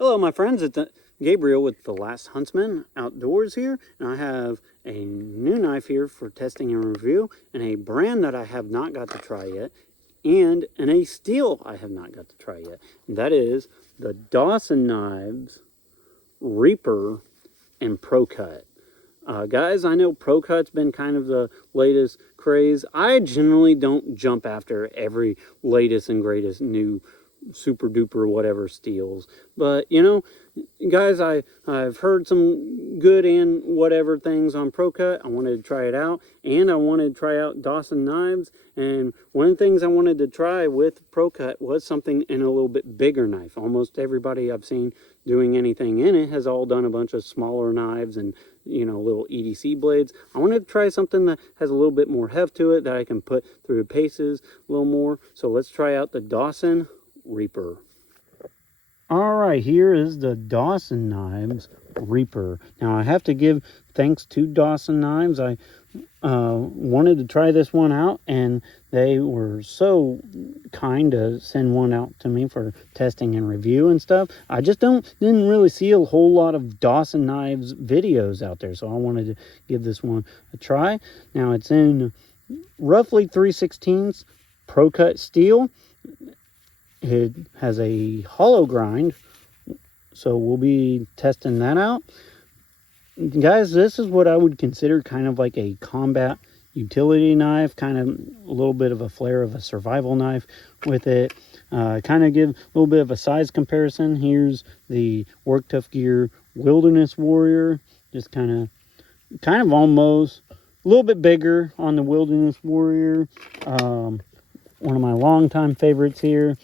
Hello my friends, it's Gabriel with The Last Huntsman Outdoors here, and I have a new knife here for testing and review, and a brand that I have not got to try yet, and a steel I have not got to try yet. And that is the Dawson Knives Reaper and PROCUT. Guys, I know PROCUT's been kind of the latest craze. I generally don't jump after every latest and greatest new super duper whatever steels, but you know, guys, I've heard some good and whatever things on PROCUT. I wanted to try it out, and I wanted to try out Dawson Knives. And one of the things I wanted to try with PROCUT was something in a little bit bigger knife. Almost everybody I've seen doing anything in it has all done a bunch of smaller knives and, you know, little EDC blades. I wanted to try something that has a little bit more heft to it, that I can put through the paces a little more. So let's try out the Dawson Reaper. All right, here is the Dawson Knives Reaper. Now I have to give thanks to Dawson Knives. I wanted to try this one out, and they were so kind to send one out to me for testing and review and stuff. I just didn't really see a whole lot of Dawson Knives videos out there, so I wanted to give this one a try. Now it's in roughly 3/16 PROCUT steel. It has a hollow grind, so we'll be testing that out. Guys, this is what I would consider kind of like a combat utility knife, kind of a little bit of a flair of a survival knife with it. Kind of give a little bit of a size comparison. Here's the Work Tough Gear Wilderness Warrior, just kind of almost a little bit bigger on the Wilderness Warrior. One of my longtime favorites here,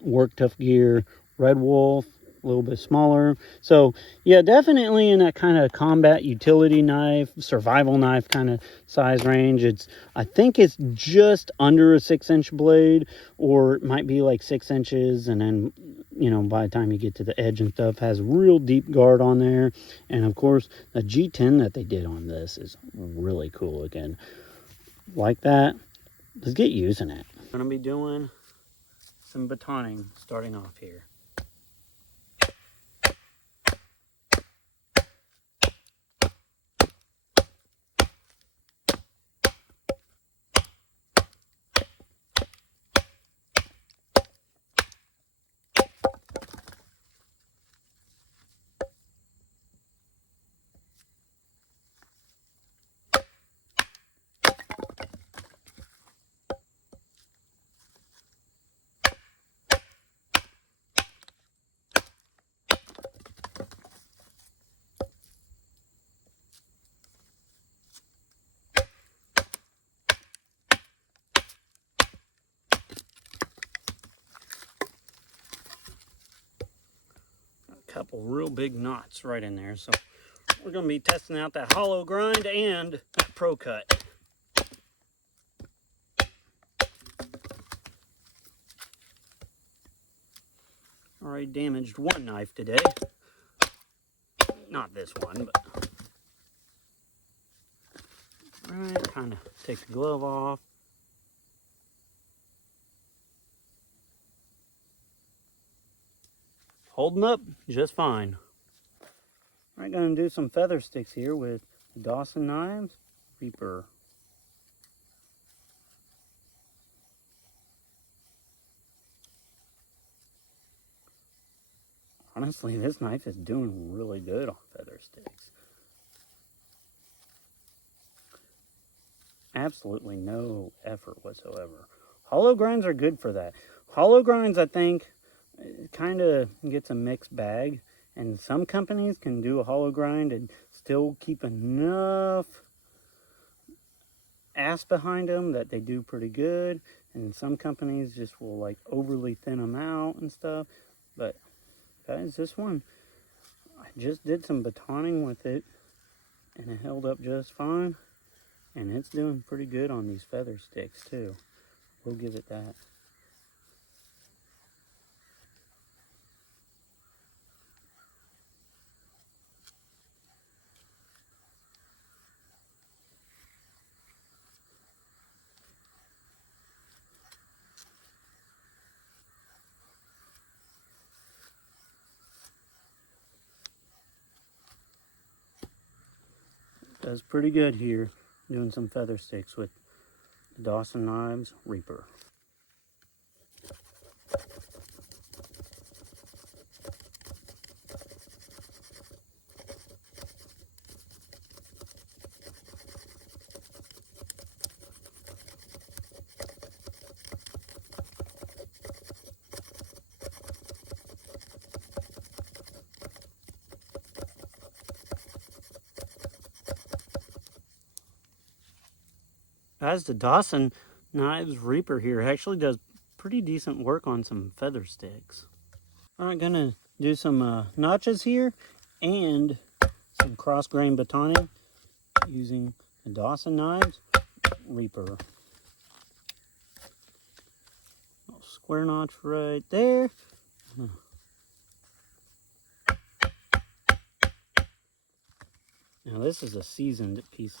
Work Tough Gear Red Wolf, a little bit smaller. So yeah, definitely in that kind of combat utility knife, survival knife kind of size range. I think it's just under a 6-inch blade, or it might be like 6 inches, and then, you know, by the time you get to the edge and stuff, has real deep guard on there. And of course the G10 that they did on this is really cool again. Like that. Let's get using it. I'm gonna be doing some batoning starting off here. Couple real big knots right in there, so we're going to be testing out that hollow grind and that PROCUT. Already damaged one knife today, not this one, but all right, kind of take the glove off. Holding up just fine. I'm going to do some feather sticks here with Dawson Knives Reaper. Honestly, this knife is doing really good on feather sticks. Absolutely no effort whatsoever. Hollow grinds are good for that. Hollow grinds, I think, kind of gets a mixed bag, and some companies can do a hollow grind and still keep enough ass behind them that they do pretty good, and some companies just will like overly thin them out and stuff. But guys, this one, I just did some batoning with it, and it held up just fine, and it's doing pretty good on these feather sticks too. We'll give it that. Does pretty good here, doing some feather sticks with the Dawson Knives Reaper. Guys, the Dawson Knives Reaper here actually does pretty decent work on some feather sticks. Alright, gonna do some notches here and some cross grain batoning using the Dawson Knives Reaper. Little square notch right there. Now this is a seasoned piece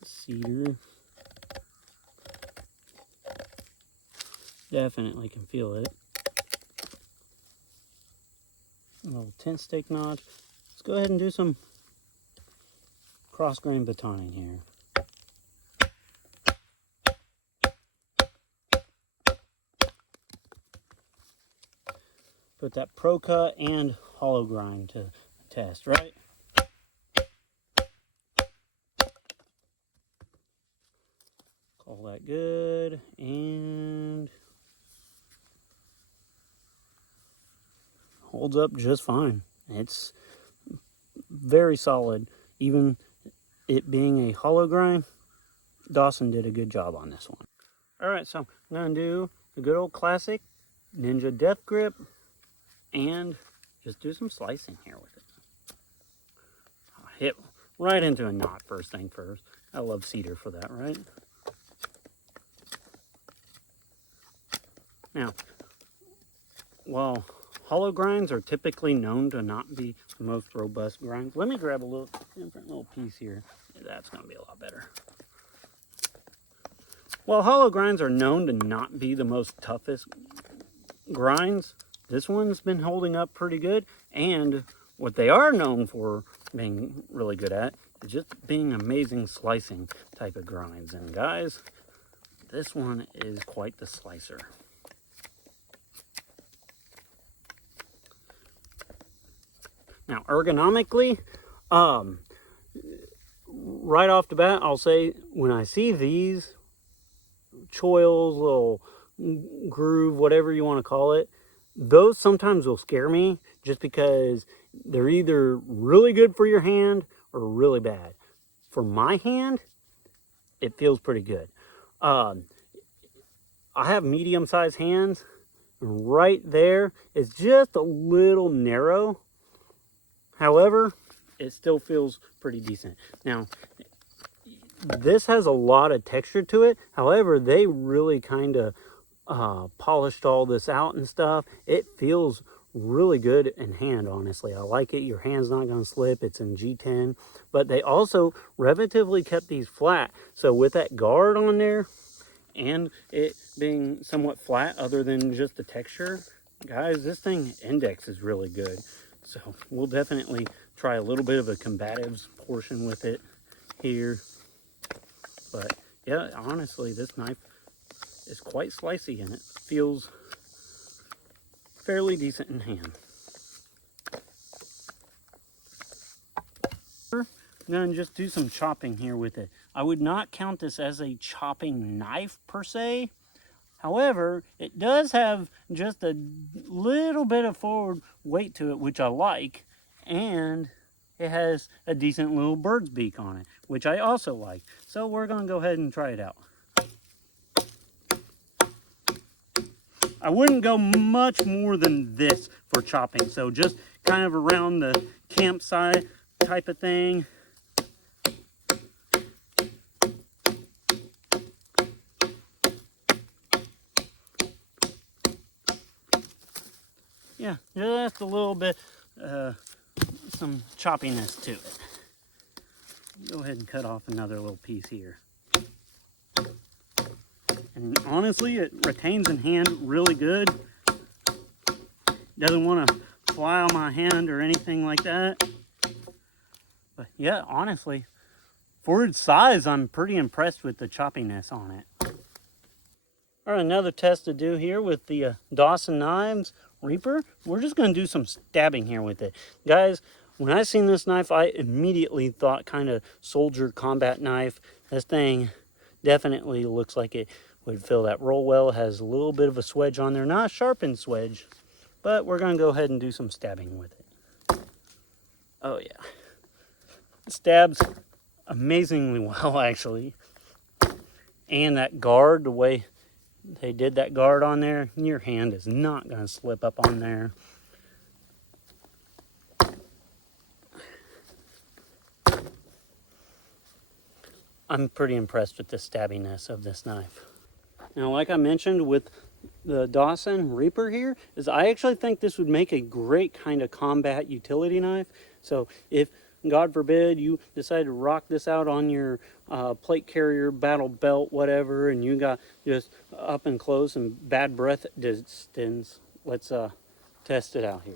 of cedar. Definitely can feel it. A little tent stake notch. Let's go ahead and do some cross grain batoning here. Put that PROCUT and hollow grind to test, right? Call that good, and holds up just fine. It's very solid. Even it being a hollow grind, Dawson did a good job on this one. Alright, so I'm going to do the good old classic Ninja Death Grip and just do some slicing here with it. I'll hit right into a knot first thing first. I love cedar for that, right? Now, while hollow grinds are typically known to not be the most robust grinds, let me grab a little different little piece here. That's going to be a lot better. While hollow grinds are known to not be the most toughest grinds, this one's been holding up pretty good. And what they are known for being really good at is just being amazing slicing type of grinds. And guys, this one is quite the slicer. Now, ergonomically, right off the bat, I'll say when I see these choils, little groove, whatever you want to call it, those sometimes will scare me just because they're either really good for your hand or really bad. For my hand, it feels pretty good. I have medium-sized hands. Right there is just a little narrow. However, it still feels pretty decent. Now, this has a lot of texture to it. However, they really kind of polished all this out and stuff. It feels really good in hand, honestly. I like it. Your hand's not going to slip. It's in G10. But they also relatively kept these flat. So with that guard on there and it being somewhat flat other than just the texture, guys, this thing index is really good. So we'll definitely try a little bit of a combatives portion with it here. But yeah, honestly, this knife is quite slicey and it feels fairly decent in hand. I'm going to just do some chopping here with it. I would not count this as a chopping knife per se. However, it does have just a little bit of forward weight to it, which I like, and it has a decent little bird's beak on it, which I also like. So we're going to go ahead and try it out. I wouldn't go much more than this for chopping, so just kind of around the campsite type of thing. Yeah, just a little bit, some choppiness to it. Go ahead and cut off another little piece here. And honestly, it retains in hand really good. Doesn't want to fly on my hand or anything like that. But yeah, honestly, For its size, I'm pretty impressed with the choppiness on it. All right, another test to do here with the Dawson Knives Reaper. We're just going to do some stabbing here with it. Guys, when I seen this knife, I immediately thought kind of soldier combat knife. This thing definitely looks like it would fill that roll well. It has a little bit of a swedge on there, not a sharpened swedge, but we're going to go ahead and do some stabbing with it. Oh yeah, it stabs amazingly well actually. And that guard, the way they did that guard on there, your hand is not going to slip up on there. I'm pretty impressed with the stabbiness of this knife. Now, like I mentioned with the Dawson Reaper here, is I actually think this would make a great kind of combat utility knife. So if, God forbid, you decide to rock this out on your plate carrier, battle belt, whatever, and you got just up and close and bad breath distance, let's test it out here.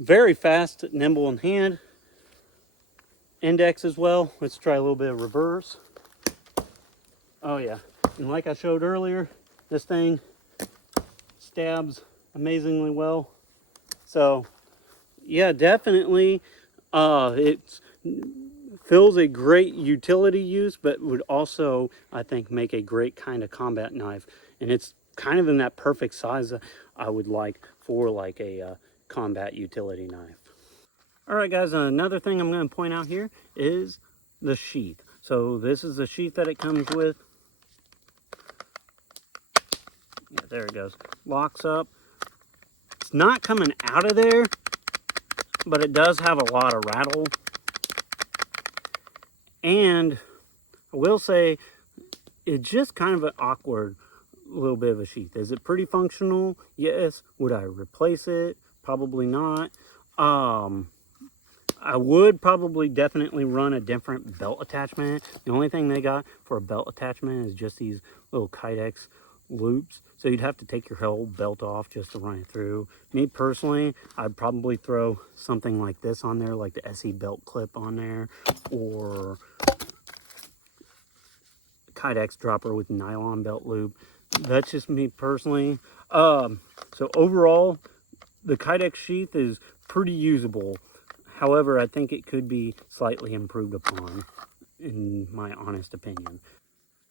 Very fast, nimble in hand. Index as well. Let's try a little bit of reverse. Oh yeah, and like I showed earlier, this thing stabs amazingly well. So yeah, definitely it fills a great utility use, but would also, I think, make a great kind of combat knife. And it's kind of in that perfect size I would like for like a combat utility knife. All right, guys, another thing I'm going to point out here is the sheath. So this is the sheath that it comes with. Yeah, there it goes. Locks up. It's not coming out of there, but it does have a lot of rattle. And I will say, it's just kind of an awkward little bit of a sheath. Is it pretty functional? Yes. Would I replace it? Probably not. I would probably definitely run a different belt attachment. The only thing they got for a belt attachment is just these little Kydex loops. So you'd have to take your whole belt off just to run it through. Me personally, I'd probably throw something like this on there, like the SE belt clip on there, or Kydex dropper with nylon belt loop. That's just me personally. So overall, the Kydex sheath is pretty usable. However, I think it could be slightly improved upon, in my honest opinion.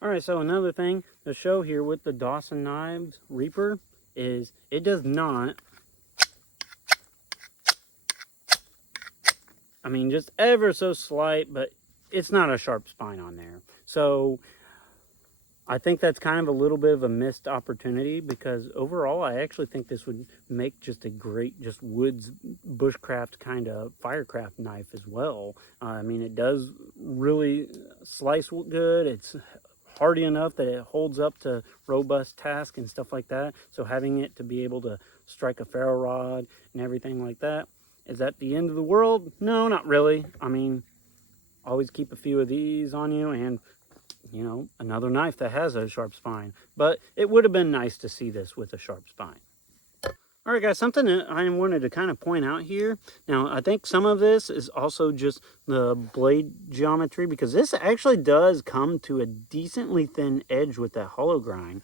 All right, so another thing to show here with the Dawson Knives Reaper is it does not, I mean, just ever so slight, but it's not a sharp spine on there. So I think that's kind of a little bit of a missed opportunity, because overall I actually think this would make just a great just woods bushcraft kind of firecraft knife as well. I mean, it does really slice good. It's hardy enough that it holds up to robust tasks and stuff like that. So having it to be able to strike a ferro rod and everything like that, is that the end of the world? No, not really. I mean, always keep a few of these on you, and you know, another knife that has a sharp spine. But it would have been nice to see this with a sharp spine. All right, guys, something that I wanted to kind of point out here. Now, I think some of this is also just the blade geometry, because this actually does come to a decently thin edge with that hollow grind.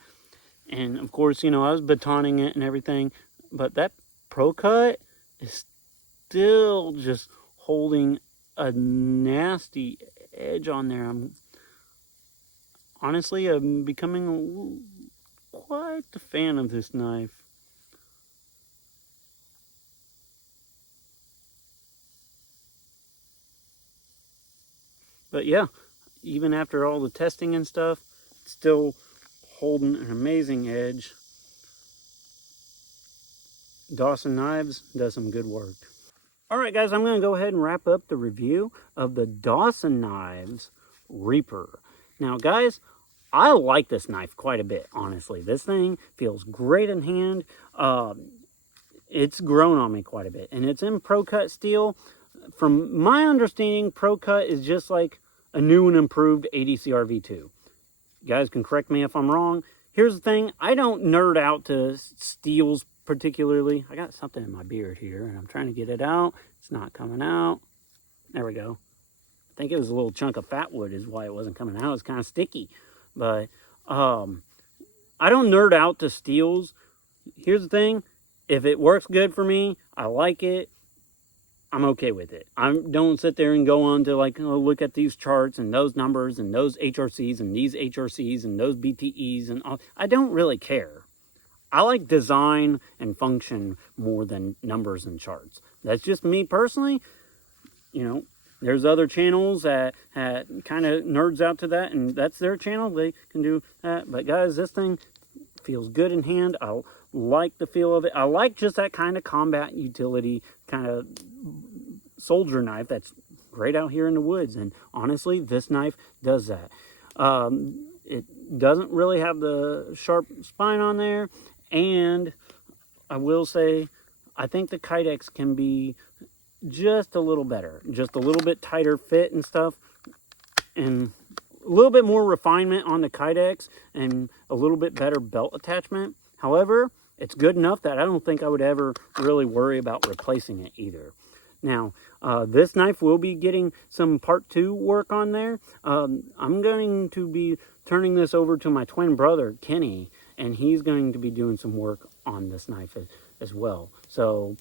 And of course, you know, I was batoning it and everything, but that PROCUT is still just holding a nasty edge on there. Honestly, I'm becoming quite a fan of this knife. But yeah, even after all the testing and stuff, it's still holding an amazing edge. Dawson Knives does some good work. All right, guys, I'm going to go ahead and wrap up the review of the Dawson Knives Reaper. Now, guys, I like this knife quite a bit, honestly. This thing feels great in hand. It's grown on me quite a bit, and it's in PROCUT steel. From my understanding, PROCUT is just like a new and improved ADCR V2. You guys can correct me if I'm wrong. Here's the thing. I don't nerd out to steels particularly. I got something in my beard here, and I'm trying to get it out. It's not coming out. There we go. I think it was a little chunk of fat wood is why it wasn't coming out. It's kind of sticky. But I don't nerd out to steels. Here's the thing. If it works good for me, I like it, I'm okay with it. I don't sit there and go on to like, oh, look at these charts and those numbers and those HRCs and these HRCs and those BTEs and all. I don't really care. I like design and function more than numbers and charts. That's just me personally. You know, there's other channels that kind of nerds out to that, and that's their channel. They can do that. But guys, this thing feels good in hand. I like the feel of it. I like just that kind of combat utility, kind of soldier knife that's great out here in the woods. And honestly, this knife does that. It doesn't really have the sharp spine on there. And I will say, I think the Kydex can be just a little better, just a little bit tighter fit and stuff, and a little bit more refinement on the Kydex, and a little bit better belt attachment. However, it's good enough that I don't think I would ever really worry about replacing it either. Now, this knife will be getting some part 2 work on there. I'm going to be turning this over to my twin brother, Kenny, and he's going to be doing some work on this knife as well. So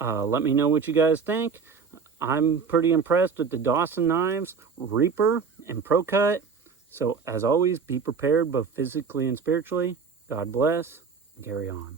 let me know what you guys think. I'm pretty impressed with the Dawson Knives, Reaper, and PROCUT. So as always, be prepared both physically and spiritually. God bless, and carry on.